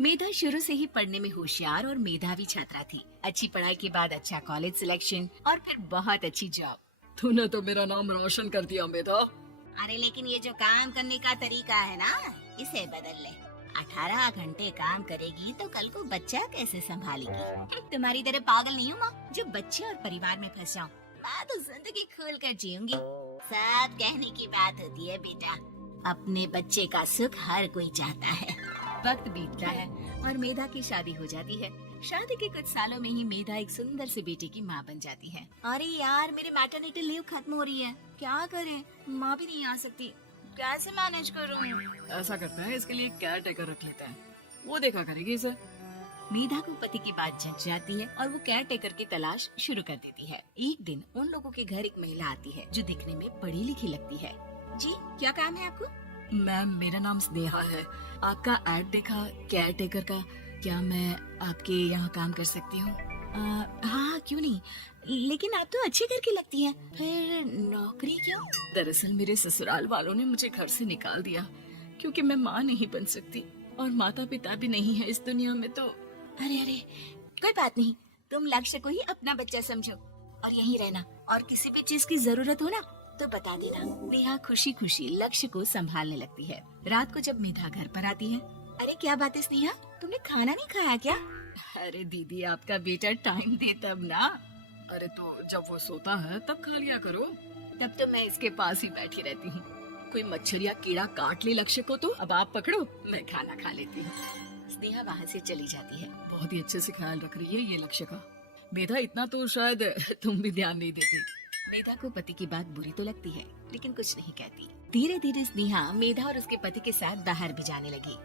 मेधा शुरू से ही पढ़ने में होशियार और मेधावी छात्रा थी। अच्छी पढ़ाई के बाद अच्छा कॉलेज सिलेक्शन और फिर बहुत अच्छी जॉब। तूने तो मेरा नाम रोशन कर दिया मेधा। अरे लेकिन ये जो काम करने का तरीका है ना, इसे बदल ले। 18 घंटे काम करेगी तो कल को बच्चा कैसे संभालेगी? तुम्हारी तरह पागल नहीं हूँ माँ, जो बच्चे और परिवार में फंस जाऊँ। मैं तो जिंदगी खोल कर जीऊंगी। सब कहने की बात होती है बेटा, अपने बच्चे का सुख हर कोई चाहता है। वक्त बीतता है और मेधा की शादी हो जाती है। शादी के कुछ सालों में ही मेधा एक सुंदर से बेटे की माँ बन जाती है। अरे यार, मेरी मैटरनिटी लीव खत्म हो रही है, क्या करें? माँ भी नहीं आ सकती, कैसे मैनेज करूँ? ऐसा करते हैं, इसके लिए केयर टेकर रख लेते हैं, वो देखा करेगी इसे। मेधा को पति की बात जच जाती है और वो केयर टेकर की तलाश शुरू कर देती है। एक दिन उन लोगों के घर एक महिला आती है जो दिखने में पढ़ी लिखी लगती है। जी, क्या काम है आपको? मैम, मेरा नाम स्नेहा है। आपका एड देखा केयर टेकर का, क्या मैं आपके यहाँ काम कर सकती हूँ? हाँ, क्यों नहीं, लेकिन आप तो अच्छे घर की लगती हैं, फिर नौकरी क्यों? दरअसल मेरे ससुराल वालों ने मुझे घर से निकाल दिया क्योंकि मैं माँ नहीं बन सकती और माता पिता भी नहीं है इस दुनिया में। तो अरे अरे, कोई बात नहीं, तुम लक्ष्य को ही अपना बच्चा समझो और यहीं रहना, और किसी भी चीज की जरूरत हो ना तो बता देना। नेहा खुशी खुशी लक्ष्य को संभालने लगती है। रात को जब मेधा घर पर आती है, अरे क्या बात है स्नेहा, तुमने खाना नहीं खाया क्या? अरे दीदी, आपका बेटा टाइम दे तब ना। अरे तो जब वो सोता है तब खा लिया करो। तब तो मैं इसके पास ही बैठी रहती हूँ। कोई मच्छर या कीड़ा काट ले लक्ष्य को तो अब आप पकड़ो, मैं खाना खा लेती हूँ। स्नेहा वहाँ से चली जाती है। बहुत ही अच्छे से ख्याल रख रही है ये लक्ष्य का। मेधा, इतना तो शायद तुम भी ध्यान नहीं देती। मेधा को पति की बात बुरी तो लगती है लेकिन कुछ नहीं कहती। धीरे धीरे स्नेहा मेधा और उसके पति के साथ बाहर भी जाने लगी।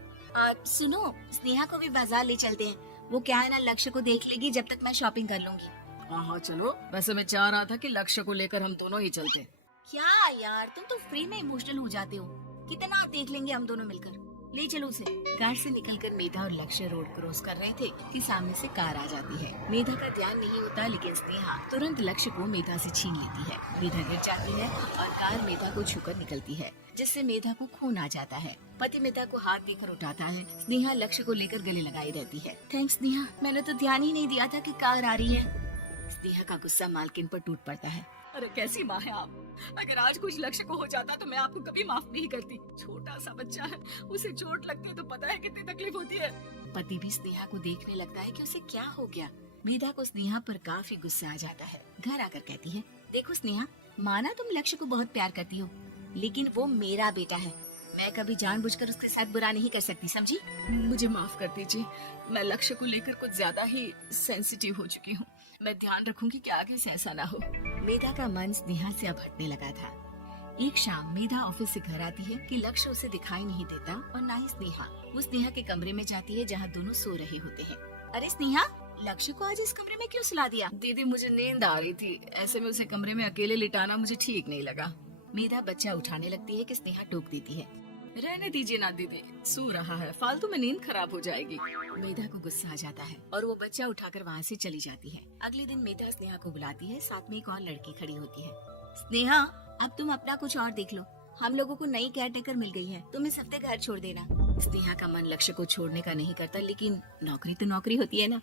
सुनो, स्नेहा को भी बाजार ले चलते हैं, वो क्या है ना, लक्ष्य को देख लेगी जब तक मैं शॉपिंग कर लूंगी। हाँ चलो, वैसे मैं चाह रहा था कि लक्ष्य को लेकर हम दोनों ही चलते। क्या यार, तुम तो फ्री में इमोशनल हो जाते हो, कितना देख लेंगे हम दोनों मिलकर, ले चलो उसे। कार से निकलकर मेधा और लक्ष्य रोड क्रॉस कर रहे थे कि सामने से कार आ जाती है। मेधा का ध्यान नहीं होता लेकिन स्नेहा तुरंत लक्ष्य को मेधा से छीन लेती है। मेधा गिर जाती है और कार मेधा को छूकर निकलती है, जिससे मेधा को खून आ जाता है। पति मेधा को हाथ देकर उठाता है। स्नेहा लक्ष्य को लेकर गले लगाई रहती है। थैंक्स स्नेहा, मैंने तो ध्यान ही नहीं दिया था कि कार आ रही है। स्नेहा का गुस्सा मालकिन पर टूट पड़ता है। अरे कैसी माँ है आप, अगर आज कुछ लक्ष्य को हो जाता तो मैं आपको कभी माफ नहीं करती। छोटा सा बच्चा है, उसे चोट लगती है तो पता है कितनी तकलीफ होती है। पति भी स्नेहा को देखने लगता है कि उसे क्या हो गया। मेधा को स्नेहा पर काफी गुस्सा आ जाता है। घर आकर कहती है, देखो स्नेहा, माना तुम लक्ष्य को बहुत प्यार करती हो, लेकिन वो मेरा बेटा है, मैं कभी जानबूझकर उसके साथ बुरा नहीं कर सकती, समझी? मुझे माफ कर दीजिए, मैं लक्ष्य को लेकर कुछ ज्यादा ही सेंसिटिव हो चुकी हूँ। मैं ध्यान रखूंगी कि आगे से ऐसा ना हो। मेधा का मन स्नेहा से अब हटने लगा था। एक शाम मेधा ऑफिस से घर आती है कि लक्ष्य उसे दिखाई नहीं देता और ना ही स्नेहा। वो स्नेहा के कमरे में जाती है जहाँ दोनों सो रहे होते हैं। अरे स्नेहा, लक्ष्य को आज इस कमरे में क्यों सुला दिया? दीदी, मुझे नींद आ रही थी, ऐसे में उसे कमरे में अकेले लिटाना मुझे ठीक नहीं लगा। मेधा बच्चा उठाने लगती है कि स्नेहा टोक देती है। रहने दीजिए ना दीदी, सो रहा है, फालतू में नींद खराब हो जाएगी। मेधा को गुस्सा आ जाता है और वो बच्चा उठाकर वहाँ से चली जाती है। अगले दिन मेधा स्नेहा को बुलाती है, साथ में एक और लड़की खड़ी होती है। स्नेहा, अब तुम अपना कुछ और देख लो, हम लोगों को नई केयर टेकर मिल गई है, तुम इस हफ्ते घर छोड़ देना। स्नेहा का मन लक्ष्य को छोड़ने का नहीं करता, लेकिन नौकरी तो नौकरी होती है ना।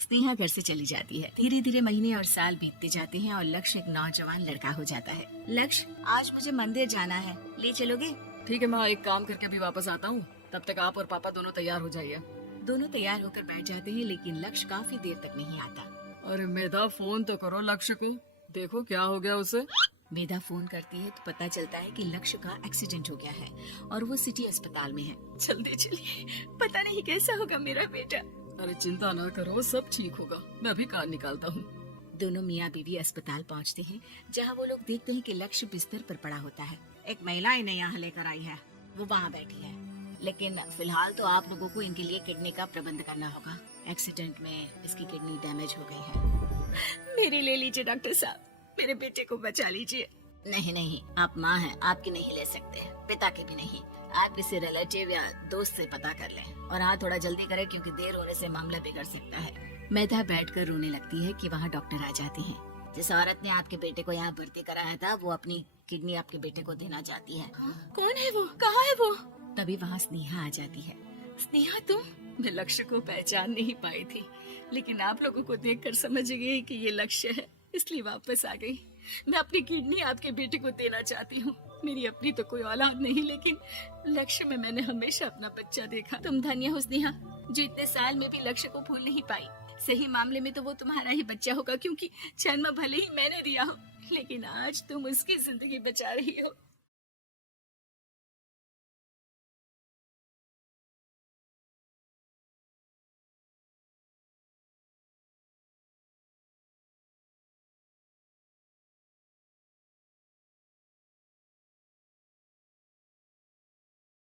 स्नेहा घर से चली जाती है। धीरे धीरे महीने और साल बीतते जाते हैं और लक्ष्य एक नौजवान लड़का हो जाता है। लक्ष्य, आज मुझे मंदिर जाना है, ले चलोगे? ठीक है, मैं एक काम करके अभी वापस आता हूँ, तब तक आप और पापा दोनों तैयार हो जाइए। दोनों तैयार होकर बैठ जाते हैं लेकिन लक्ष्य काफी देर तक नहीं आता। अरे मेधा, फोन तो करो लक्ष्य को, देखो क्या हो गया उसे। मेधा फोन करती है तो पता चलता है कि लक्ष्य का एक्सीडेंट हो गया है और वो सिटी अस्पताल में है। जल्दी चलिए, पता नहीं कैसा होगा मेरा बेटा। अरे चिंता ना करो, सब ठीक होगा, मैं अभी कार निकालता हूँ। दोनों मियाँ बीवी अस्पताल पहुँचते हैं जहाँ वो लोग देखते हैं कि लक्ष्य बिस्तर पर पड़ा होता है। एक महिला इन्हें यहाँ लेकर आई है, वो वहाँ बैठी है, लेकिन फिलहाल तो आप लोगों को इनके लिए किडनी का प्रबंध करना होगा। एक्सीडेंट में इसकी किडनी डैमेज हो गई है। मेरी ले लीजिए डॉक्टर साहब, मेरे बेटे को बचा लीजिए। नहीं नहीं, आप माँ हैं, आपकी नहीं ले सकते, पिता की भी नहीं। आप किसी रिलेटिव या दोस्त से पता कर लें और हाँ, थोड़ा जल्दी करें क्योंकि देर होने से मामला बिगड़ सकता है। मेधा बैठकर रोने लगती है कि वहाँ डॉक्टर आ जाते हैं। जिस औरत ने आपके बेटे को यहाँ भर्ती कराया था वो अपनी किडनी आपके बेटे को देना चाहती है। कौन है वो, कहाँ है वो? तभी वहाँ स्नेहा आ जाती है। स्नेहा तुम? मैं लक्ष्य को पहचान नहीं पाई थी, लेकिन आप लोगों को देखकर समझ गई कि ये लक्ष्य है, इसलिए वापस आ गई। मैं अपनी किडनी आपके बेटे को देना चाहती हूँ। मेरी अपनी तो कोई औलाद नहीं, लेकिन लक्ष्य में मैंने हमेशा अपना बच्चा देखा। तुम धन्य हो स्नेहा, जो इतने साल में भी लक्ष्य को भूल नहीं पाई। सही मामले में तो वो तुम्हारा ही बच्चा होगा, क्योंकि जन्म भले ही मैंने दिया हो, लेकिन आज तुम उसकी जिंदगी बचा रही हो।